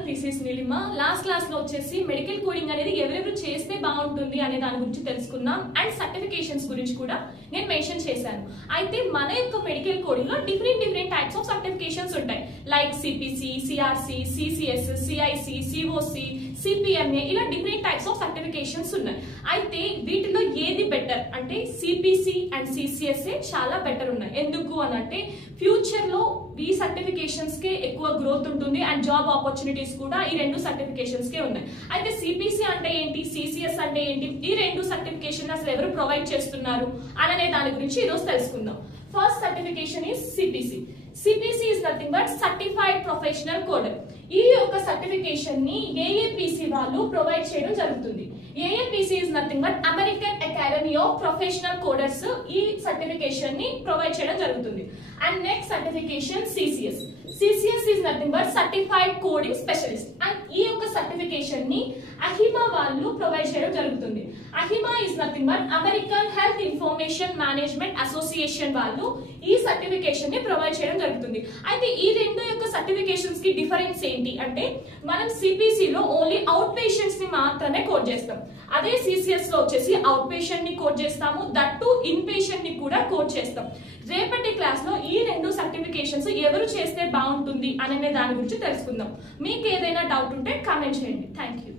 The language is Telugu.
everyone, this is Nilima. Last class లో వచ్చేసి మెడికల్ కోడింగ్ అనేది ఎవరెవరు చేస్తే బాగుంటుంది అనే దాని గురించి తెలుసుకున్నాం అండ్ సర్టిఫికేషన్స్ గురించి కూడా నేను మెన్షన్ చేశాను. అయితే మన యొక్క మెడికల్ కోడింగ్ లో డిఫరెంట్ టైప్స్ ఆఫ్ సర్టిఫికేషన్స్ ఉంటాయి. Like CPC, CRC, CCS, CIC, COC, CPMA ఇలా డిఫరెంట్ టైప్స్ ఆఫ్ సర్టిఫికేషన్స్ ఉన్నాయి. అయితే వీటిలో ఏది బెటర్ అంటే సిపిసి అండ్ సిసిఎస్ఏ చాలా బెటర్ ఉన్నాయి. ఎందుకు అని అంటే ఫ్యూచర్ లో ఈ సర్టిఫికేషన్స్ కే ఎక్కువ గ్రోత్ ఉంటుంది అండ్ జాబ్ ఆపర్చునిటీస్ కూడా ఈ రెండు సర్టిఫికేషన్స్ కే ఉన్నాయి. అయితే సిపిసి అంటే ఏంటి, సిసిఎస్ అంటే ఏంటి, ఈ రెండు సర్టిఫికేషన్ అసలు ఎవరు ప్రొవైడ్ చేస్తున్నారు అనే దాని గురించి ఈరోజు తెలుసుకుందాం. First certification is CPC. CPC is nothing but certified professional coder. ఈ యొక్క సర్టిఫికేషన్ ని ఏఏపిసి వాళ్ళు ప్రొవైడ్ చేయడం జరుగుతుంది. AAPC is nothing but American academy of professional coders ఈ సర్టిఫికేషన్ ని ప్రొవైడ్ చేయడం జరుగుతుంది. And next certification CCS. CCS is nothing but certified coding specialist. And ఈ యొక్క సర్టిఫికేషన్ ని అహిమా వాళ్ళు ప్రొవైడ్ చేయడం జరుగుతుంది. AHIMA is nothing but American health information management association వాళ్ళు ఈ సర్టిఫికేషన్ ని ప్రొవైడ్ చేయడం జరుగుతుంది. అయితే ఈ రెండు యొక్క సర్టిఫికేషన్స్ కి డిఫరెన్స్ ఏంటి అంటే మనం సిపిసి లో ఓన్లీ అవుట్ పేషెంట్స్ ని మాత్రమే కోడ్ చేస్తాం. అదే సిసిఎస్ లో వచ్చేసి అవుట్ పేషెంట్ ని కోడ్ చేస్తాము, దట్టు ఇన్ పేషెంట్ ని కూడా కోడ్ చేస్తాం. రేపటి క్లాస్ లో ఈ రెండు సర్టిఫికేషన్స్ ఎవరు చేస్తే బాగుంటుంది అనే దాని గురించి తెలుసుకుందాం. మీకు ఏదైనా డౌట్ ఉంటే కామెంట్ చేయండి. Thank you.